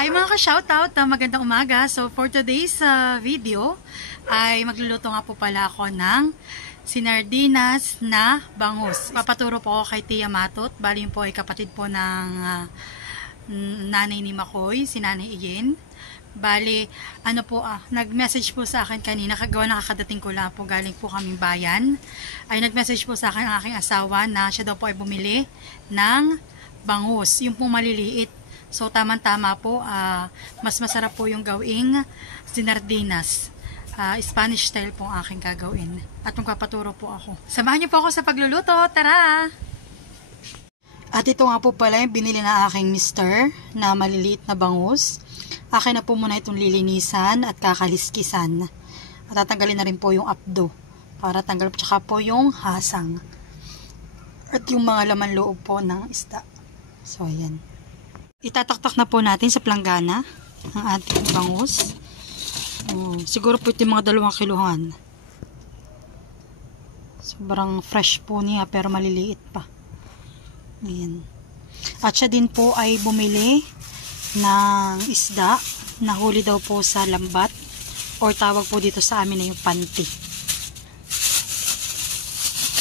Hi mga ka-shoutout, magandang umaga. So for today's video ay magluluto nga po pala ako ng sinardinas na bangus. Papaturo po ako kay Tia Matot. Bali po ay kapatid po ng nanay ni Makoy, si Nanay Iyen. Bali, nag-message po sa akin kanina, nakakadating ko lang po, galing po kaming bayan. Ay nag-message po sa akin ang aking asawa na siya daw po ay bumili ng bangus, yung pong maliliit. So, tamang-tama po, mas masarap po yung gawing sinardinas. Spanish style po ang aking gagawin. At magpapaturo po ako. Samahan niyo po ako sa pagluluto. Tara! At ito nga po pala yung binili na aking mister na maliliit na bangus. Akin na po muna itong lilinisan at kakaliskisan. At tatanggalin na rin po yung apdo para tanggal tsaka po yung hasang. At yung mga laman loob po ng isda. So, ayan. Itataktak na po natin sa planggana ang ating bangus. Siguro po ito yung mga 2 kilohan. Sobrang fresh po niya pero maliliit pa. Ayan. At siya din po ay bumili ng isda na huli daw po sa lambat or tawag po dito sa amin na yung panty.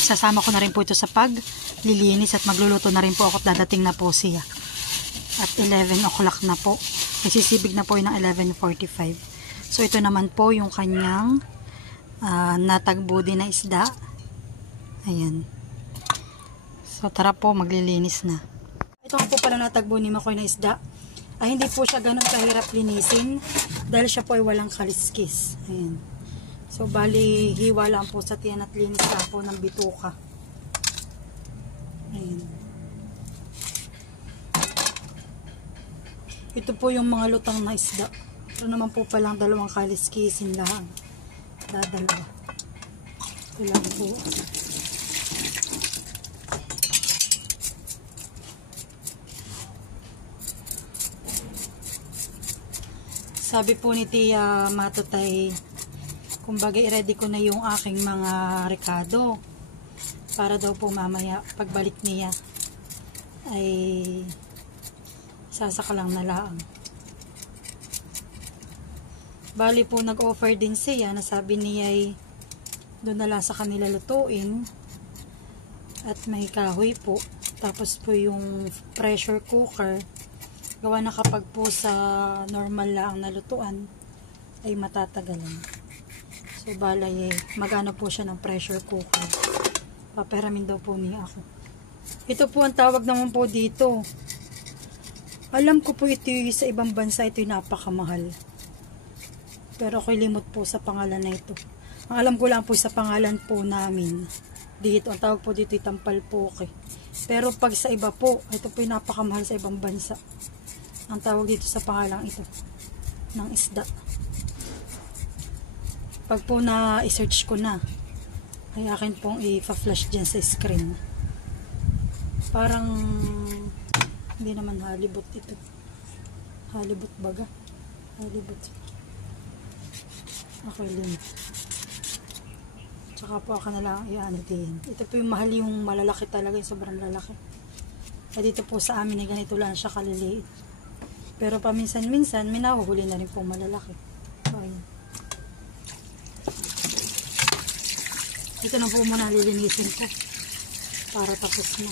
Sasama ko na rin po ito sa paglilinis at magluluto na rin po ako at dadating na po siya. At 11 o'clock na po. Nagsisibig na po yung ng 11:45. So, ito naman po yung kanyang natagbo din na isda. Ayan. So, tara po, maglilinis na. Ito po pala natagbo ni Makoy na isda. Ay, hindi po siya ganun kahirap linisin. Dahil siya po ay walang kaliskis. Ayan. So, bali, hiwa lang po sa tiyan at linis lang po ng bituka. Ayan. Ito po yung mga lutang na isda. Ito naman po palang 2 kaliskisin lang. Dadalawa. Ito lang po. Sabi po ni Tia Matotay, kumbaga i-ready ko na yung aking mga rekado. Para daw po mamaya pagbalik niya ay sasaka lang na lang. Bali po nag-offer din siya na sabi niya ay doon na lang sa kanila lutuin at may kahoy po. Tapos po yung pressure cooker gawa na kapag po sa normal lang na lutuan ay matatagalan. So balay magano po siya ng pressure cooker. Paperamin daw po niya ako. Ito po ang tawag naman po dito. Alam ko po ito sa ibang bansa, ito yung napakamahal. Pero ako'y limot po sa pangalan na ito. Ang alam ko lang po sa pangalan po namin. Dito, ang tawag po dito yung tampalpoke. Pero pag sa iba po, ito po yung napakamahal sa ibang bansa. Ang tawag dito sa pangalang ito, ng isda. Pag po na-search ko na, ay akin pong i-flash dyan sa screen. Parang hindi naman halibut ito. Halibut baga. Halibut. Okay lang. Tsaka po ako na lang i-ano din. Ito po yung mahal yung malalaki talaga. Yung sobrang lalaki. At dito po sa amin ay ganito lang siya kaliliit. Pero paminsan-minsan may nahuhuli na rin po malalaki. Ayan. Ito na po muna lilinisin ko. Para tapos na.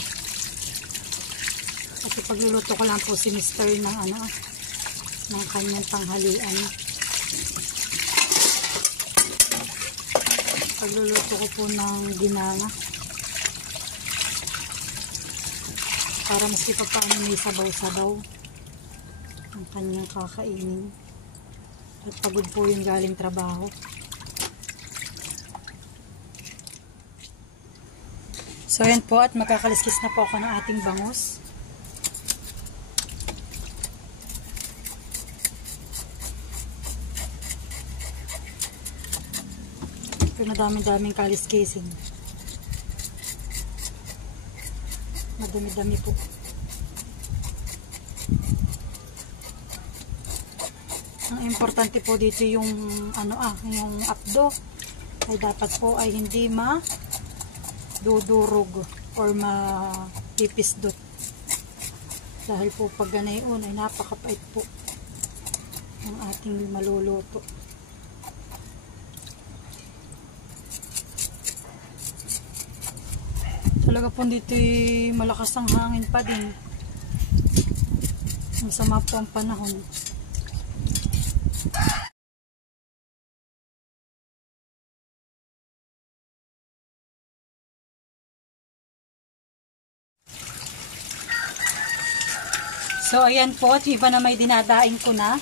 At pagluluto ko lang po si Mr. ng kanyang tanghalian. Pagluluto ko po ng ginana. Para maski pa paano may sabaw-sabaw ang kanyang kakainin. At pagod po yung galing trabaho. So yan po at magkakaliskis na po ako ng ating bangus. Pero madaming kaliskisin. Madami-dami po. Ang importante po dito yung yung apdo ay dapat po ay hindi dudurog or mapipisdot. Dahil po pag ganayon ay napakapait po. ang ating maluluto. Talaga po dito malakas ang hangin pa din. Masama po ang panahon. So ayan po, at iba na may dinadaing ko na.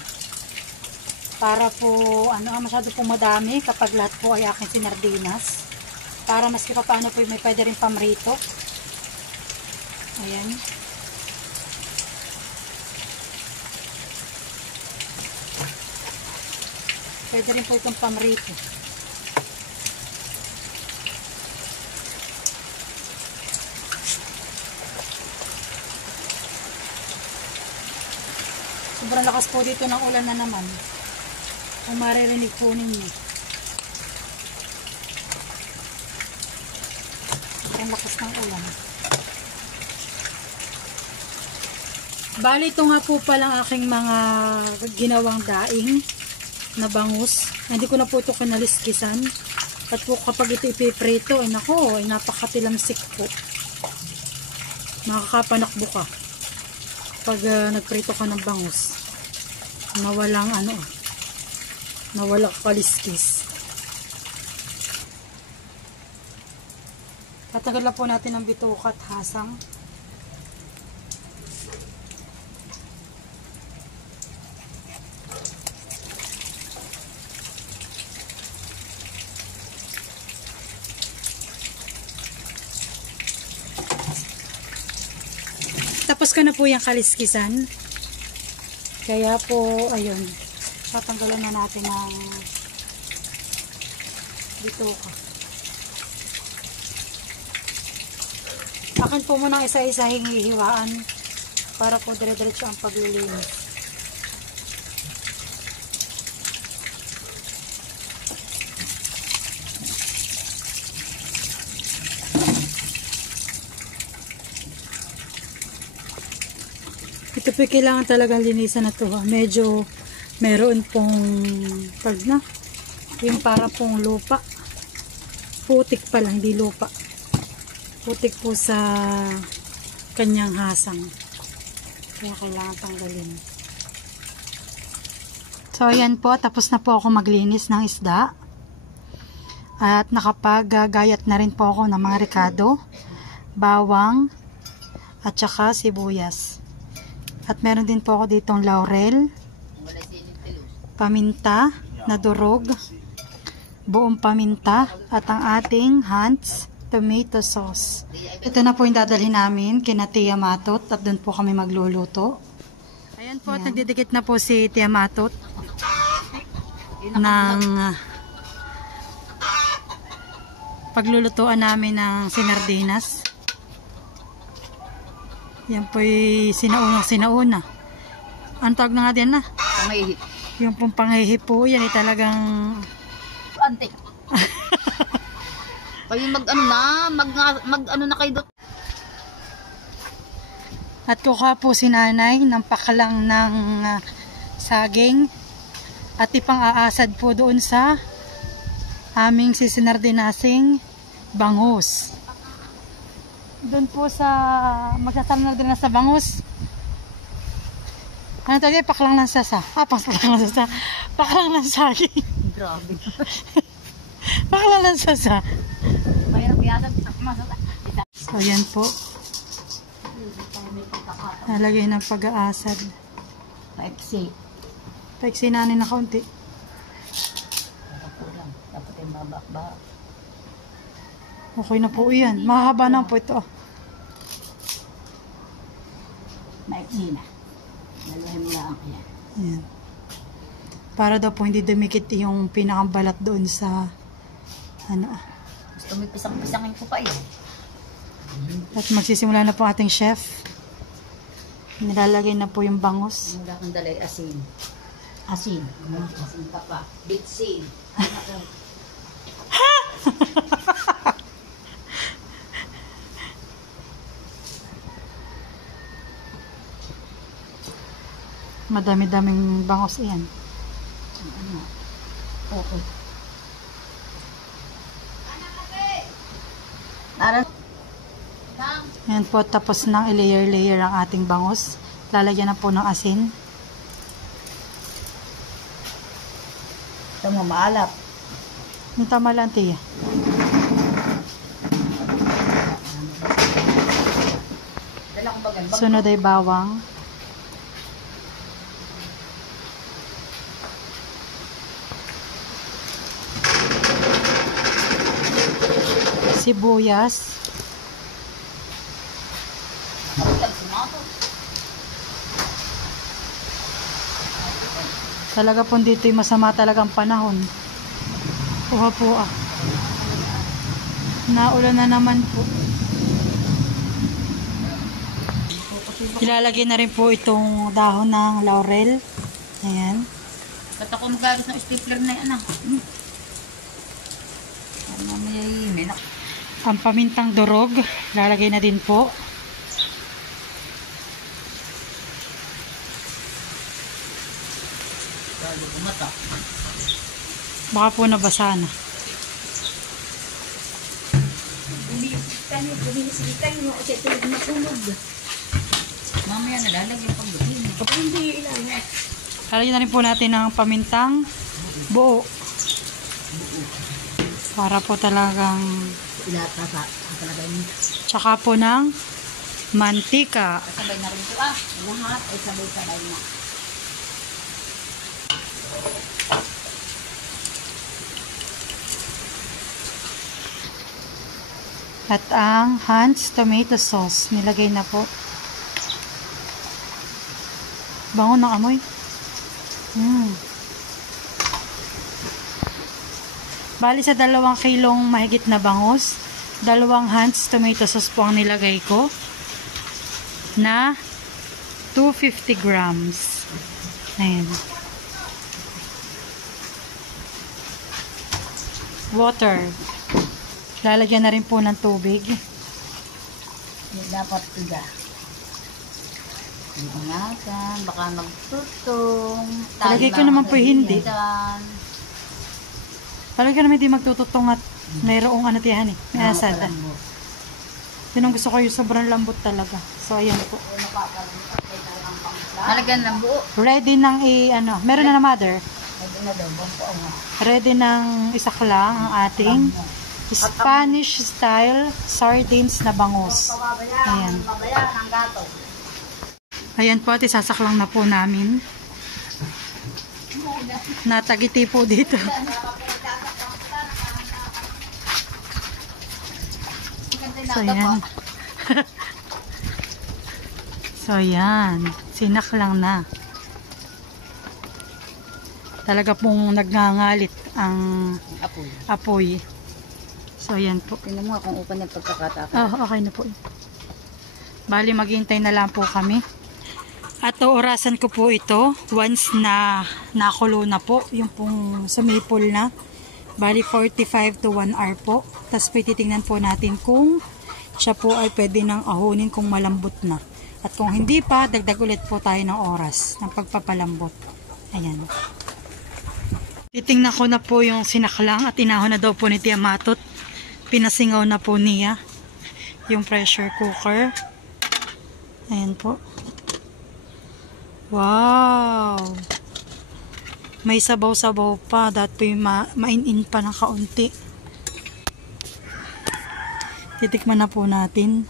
Para po, masyado po madami kapag lahat po ay aking sinardinas. Para maski pa paano po may pwede rin pamrito. Ayan. Pwede rin po itong pamrito. Sobrang lakas po dito ng ulan na naman. Kung maririnig po ninyo. Sobrang lakas ng ulan. Bali, ito nga po palang aking mga ginawang daing na bangus. Hindi ko na po ito kinaliskisan. At po kapag ito ipiprito, ay nako, ay napakatilamsik po. Makakapanakbo ka pag nagprito ka ng bangus na walang na walang kaliskis. Tatagal lang po natin ang bituka at hasang. Tapos ko na po yung kaliskisan. Kaya po, ayun. Tatanggalan na natin ang bituka. Akin po muna isa-isa hihiwaan para po dire-diretso ang paglilinis. Ito po kailangan talagang linisan na ito. Medyo meron pong yung para pong lupa. Putik pa lang, hindi lupa. Putik po sa kanyang hasang. Kaya kailangan tanggalin. So ayan po, tapos na po ako maglinis ng isda. At nakapag-gayat na rin po ako ng mga ricado, bawang, at saka sibuyas. At meron din po ako ditong laurel, paminta na durog, buong paminta, at ang ating Hans tomato sauce. Ito na po yung dadalhin namin kina Tia Matot at doon po kami magluluto. Ayan po, nagdidikit na po si Tia Matot ng paglulutuan namin ng sinardinas. Yan po yung sinauna. Ang tawag na nga din na? Pangihi. Yung pong pangihi po, yan ay talagang... Ante. Kayo mag-ano na kayo doon. At kuha po si nanay ng pakalang ng saging at ipang-aasad po doon sa aming sisinardinasing bangus. Doon po sa magsasalar din na sa bangus. Ano tawag? Paklang ng sasa. Paklang ng sasa. Paklang ng saging. Grabe. Paklang ng sasa. Mahirap yata. So yan po. Nalagay ng pag-aasad. Paiksi. Paiksi nanin na kaunti. Dapat yung babak-bak. Okay na po yan. Mahaba na po ito. Maiksi na. Naluhin mo lang yan. Ayan. Para daw po hindi dumikit yung pinakabalat doon sa Gusto mo pisang-pisangin ko pa yun. At magsisimula na po ating chef. Nilalagay na po yung bangus. Mula kang dalay asin. Asin. Asin ka pa. Bitsin. Madami-daming bangus iyan. Ano? Okay. Para Ayan po, tapos nang i-layer-layer ang ating bangus. Lalagyan na po ng asin. ito mo maalap. Yung tama lang, tiya. Dala ko bagan. Sunod ay bawang. Sibuyas. Talaga po dito'y masama talagang panahon. Kuha po ah. Naulan na naman po. Ilalagay na rin po itong dahon ng laurel. Ayan. Ba't ako magagos ng stapler na yan? Ang pamintang durog. Lalagay na din po. Baka po nabasa na. Mamaya nalalagyan pang butin. Kapag hindi ilan. Lalagyan na rin po natin ng pamintang buo. Para po talagang Ilata sa kalagay mo. tsaka po ng mantika. Sabay na rin ito Lahat ay sabay-sabay na. At ang Hans tomato sauce. Nilagay na po. Bango ng amoy. Bali sa 2 kilong mahigit na bangus, 2 Hans tomato sauce po ang nilagay ko na 250 grams. Ayan. Water. Lalagyan na rin po ng tubig. Yung dapat tiga. Ingatan, baka magtutong. Talagay ko naman po hindi. Talagay ko naman hindi magtututong at mayroong ano tiyahan eh. May asada. Yun ang gusto ko, yung sobrang lambot talaga. So ayan po. Nalagyan lang buo. Ready nang ano. Meron na na mother. Pwede na daw. Buo nga. Ready nang isaklang ang ating Spanish style sardines na bangus. Ayan. Pabayaan ang gato. Ayan po at isasaklang na po namin. Natagiti po dito. So ayan. So ayan. Sinaklang na. Talaga pong nagngangalit ang apoy. So ayan po. Tingnan mo kung upan yung pagkakataka. Okay na po. Bali maghintay na lang po kami. At orasan ko po ito once na nakulo na po yung pong sumipol na. Bali 45 to 1 hour po. Tapos titingnan po natin kung siya po ay pwede nang ahunin kung malambot na. At kung hindi pa, dagdag ulit po tayo ng oras ng pagpapalambot. Ayan. Titingnan ko na po yung sinaklang at inahon na daw po ni Tia Matot. Pinasingaw na po niya yung pressure cooker. Ayan po. Wow! May sabaw-sabaw pa. Dati main-in pa ng kaunti. Titikman na po natin.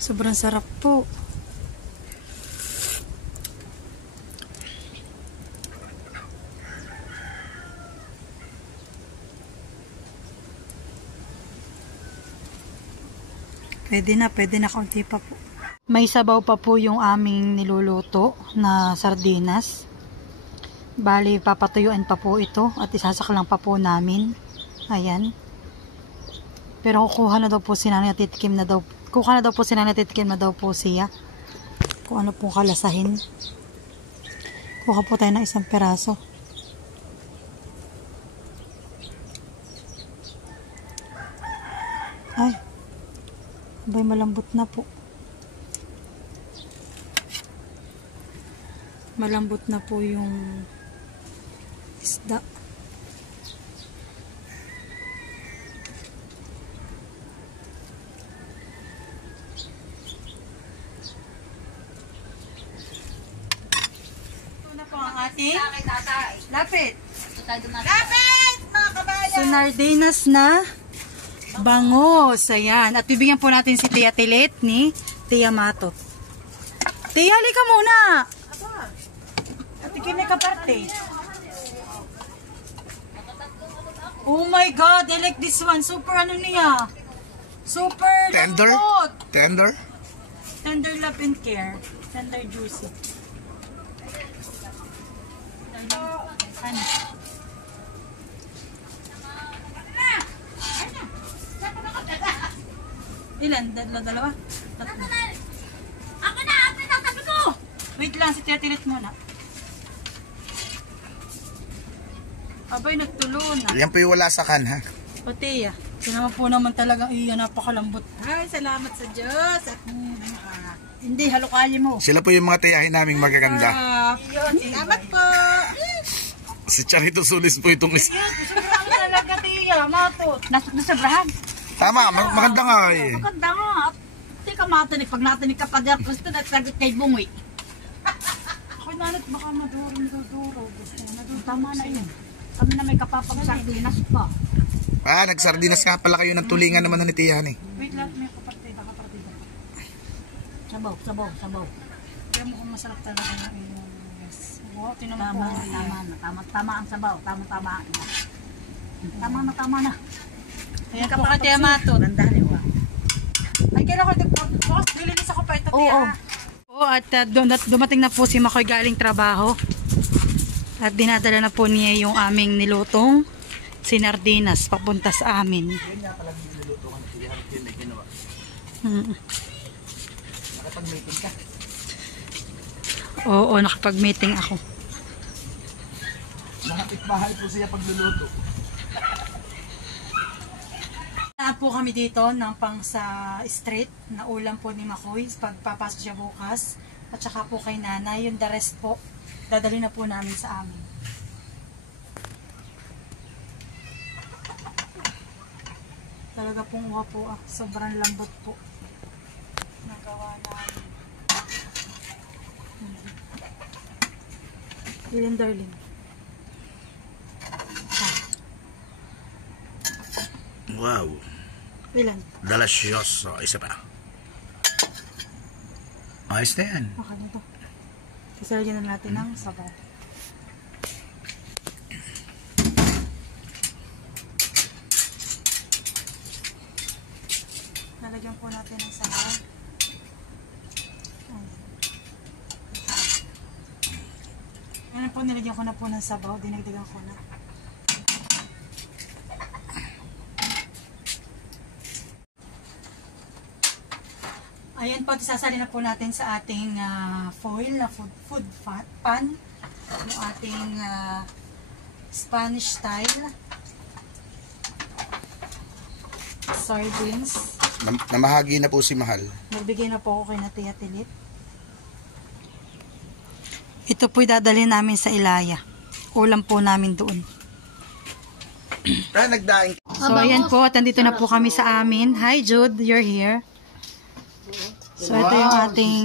Sobrang sarap po. Pwede na kaunti pa po. May sabaw pa po yung aming niluluto na sardinas. Bali, papatuyuan pa po ito at isasaklang pa po namin. Ayan. Pero kukuha na daw po si Nanay at titikim na daw. Kukuha na daw po si Nanay at titikim na daw po siya. Kung ano pong kalasahin. Kuha po tayo ng 1 peraso. Ay, abay malambot na po. Malambot na po yung isda. Ito na po ang ating lapit. Lapit! Mga kabayan! Sinardinas na bangos. Ayan. At bibigyan po natin si Tia Tilit ni Tia Matot. Tia, halika muna! At ikimay ka parte. Oh my God! I like this one. Super ano niya? Super Tender? lambot. Tender? Tender love and care. Tender juicy. Ano? Ilan? Dalawa? Tatlo. Ako na! Ate, natabi ko! Wait lang, si Tia Tilit muna. Abay, nagtulo na. Yan po yung wala sa kan, ha? O Tia, sinama po naman talagang napakalambot. Ay, salamat sa Diyos. At hindi, halukali mo. Sila po yung mga tiyahin naming magaganda. Salamat po. Si Charito Sulis po itong isa. Sobrang talaga Tia, Matot. Nasobrahan. Tama, maganda nga eh. Maganda nga. Hindi ka matinig. Pag natinig ka pa dyan, gusto na tagot kay Bungi. Ako nanat baka maduro. Gusto na maduro. Tama na yun. Kami na may kapapang sardinas pa. Ah, nagsardinas nga pala kayo ng tulingan naman na ni tiyahan eh. Wait lang, may kapartida. Sabaw. Kaya mo kung masarap talaga yung iyong yes. Wow, tinaman Tama po. na. Tama ang sabaw. Tama na. Ayan po ka Tia Matot. Ganda niyo. Ay, kailan ko bukas bilinis ako pa ito Tia. Oo. Oo, at dumating na po si Makoy galing trabaho. At dinadala na po niya yung aming nilutong sinardinas papunta sa amin. Yan nga pala niluluto ka ng tiyahan. Yun ay ginawa. Nakapag-meeting ka? Oo, nakapag-meeting ako. Mahapit-bahay po siya pagluluto. Po kami dito ng pang sa street na ulam po ni Makoy pagpapasok siya bukas. At saka po kay Nanay, yung the rest po, dadali na po namin sa amin. Talaga pong uha po sobrang lambot po. Nagawa namin. Ilan darling? Wow. Ilan? Delicioso. Isa pa. Ayos na yan. Okay na to. Isalagyan na natin ng sabaw. Lalagyan po natin ng sabaw. Ngayon po nilagyan ko na po ng sabaw. Dinagdagan ko na. Ayan po, sasali na po natin sa ating foil na food pan. Yung ating Spanish style sardines. Namahagi na po si Mahal. Nagbigay na po ako kay na Tia Tilit. Ito po dadalhin namin sa Ilaya. Ulam po namin doon. Nagdaing. So ayan po, at nandito na po kami sa amin. Hi Jude, you're here. So ito yung ating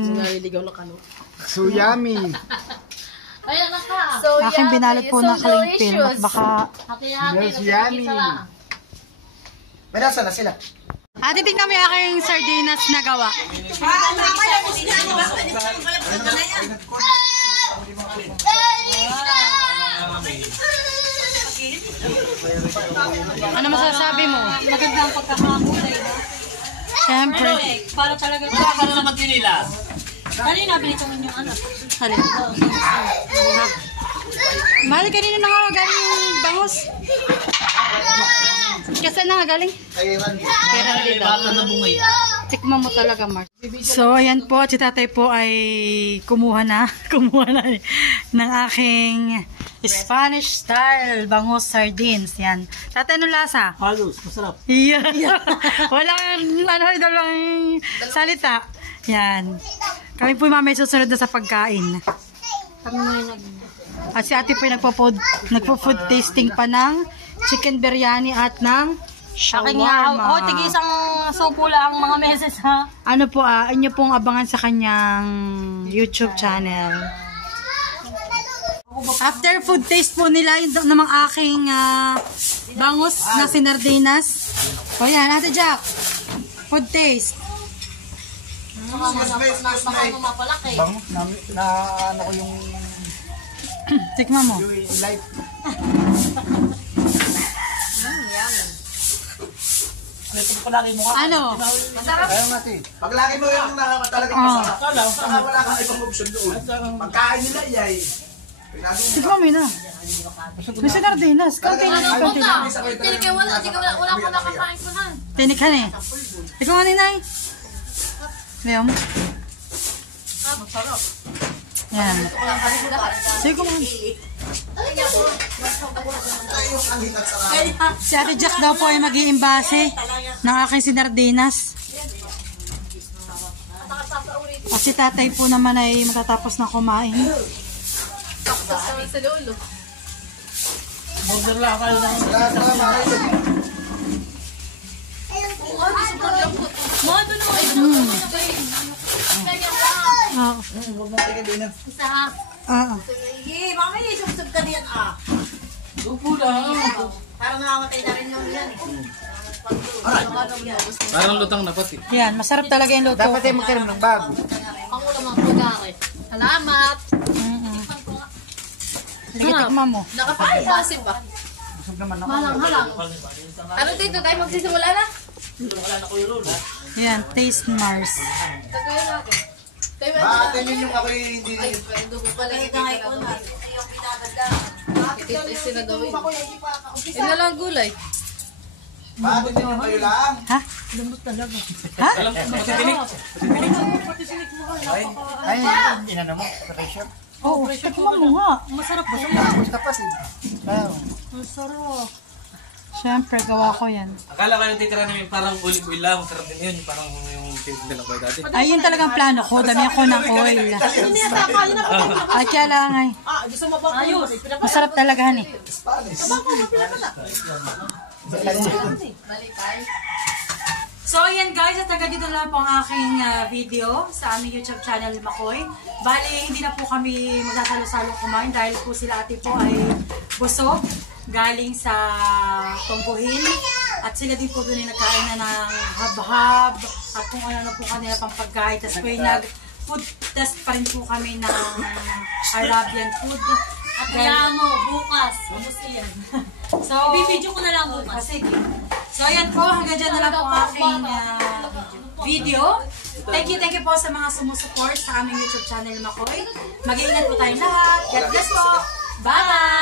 So yummy. Ayan na ka. So, aking binalot po ng kalingpin at baka Hati-hati. yummy. May nasa na sila? titignan mo yung aking sardinas na gawa. Ano masasabi mo? Maganda ang pagkakakulay. Siyempre. Para talaga. Para naman din nila. Kanina, binili ko yung anak. Halin. Mahal, kanina na nga galing bangos. Kasi na nga galing? Kay Randy daw. Tikman mo talaga, Mark. So, ayan po. Si tatay po ay kumuha na ng aking Spanish style bangus sardines. Yan. Tatay, anong lasa? Halos, masarap. Yeah. Walang dalang salita. Yan. Kami po mamaya susunod na sa pagkain. Kami na yung At si ate po yung nagpo-food tasting pa ng chicken biryani at ng Akin nga, shawarma. tig isang sopo lang ang mga meses ha. Ano po inyo pong abangan sa kanyang YouTube channel. After food taste po nila, yung namang aking bangus na sinardinas. O yan, Ate Jack. Food taste. Bang, na ano ko yung Tikman mo. light. Ano? Ayaw natin. Pag lagi mo yung talagang masarap. Saka wala kang ibang option doon. Pagkain nila yay. Tikman mo yun na. May sinardinas. Kaunti na. Kaunti na. Wala ko nakakain ko na. Tinikhan eh. Ikaw nga ninay. Leon. Yan. Sige ko man. Si Ate Jack daw po ay mag-iimbase ng aking sinardinas. At si tatay po naman ay matatapos na kumain. Burger lang kayo na. Oo. Oo. Upo lang. Parang lutang na pati. Yan, masarap talaga yung luto. Dapat ay magkaroon ng bago. Salamat. Sige, tikman mo. Nakapagbasin ba? Malang-halang. Ano dito tayo magsisimula na? Yan, taste Mars. Bakit yun yung ako hindi... Ito na lang gulay. Bakit yun kayo lang? Ha? Ha? Ay, inano mo? Pressure? Oo, tikman mo nga. Masarap ba? Tapos eh. Masarap. Siyempre, gawa ko yan. Akala ka yung titira namin parang olive-oil lang. Masarap din yun. Parang yung titira lang ba dati. Ay, yun talagang plano ko. Dami ako ng oil. Ay, kaya lang ay. Masarap talaga, honey. So, ayan guys, at hanggang dito lang po ang aking video sa aming YouTube channel Makoy. Bali, hindi na po kami magsasalo-salong kumain dahil po sila ate po ay busog galing sa Tungguhin. At sila din po doon ay nagkain na ng hab-hab at kung ano na po kanila pang pagkain. Tapos po yung nag-food test pa rin po kami ng Arabian food. At kaya mo, bukas. Kamusta yan? So, Bibidyo ko na lang bukas. sige. So, ayan po. Hanggang dyan na lang po ang aking video. Thank you po sa mga sumusupport sa aming YouTube channel Makoy. Mag-iingat po tayong lahat. God bless po. Bye!